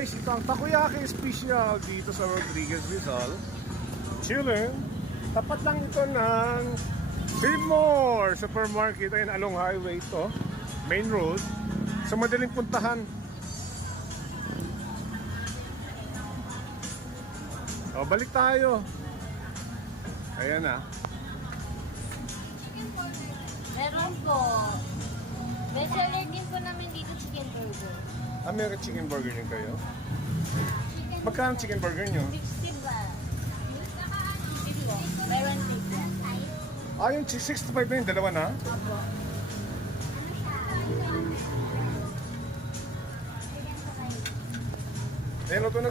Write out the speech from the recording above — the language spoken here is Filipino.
guys, ito ang Takoyaki Special dito sa Rodriguez Rizal. Chilling. Tapat lang ito ng Seymour Supermarket. Ayun, along highway ito. Main road. So madaling puntahan. O, balik tayo. Ayan na. Meron po. Bestseller din po namin dito chicken burger. Ah, meron chicken burger din kayo? Magkano chicken burger nyo? 60 ba? Buy one take one. Ah, yung 65 na yung dalawa na? Opo. Ayan, ito na.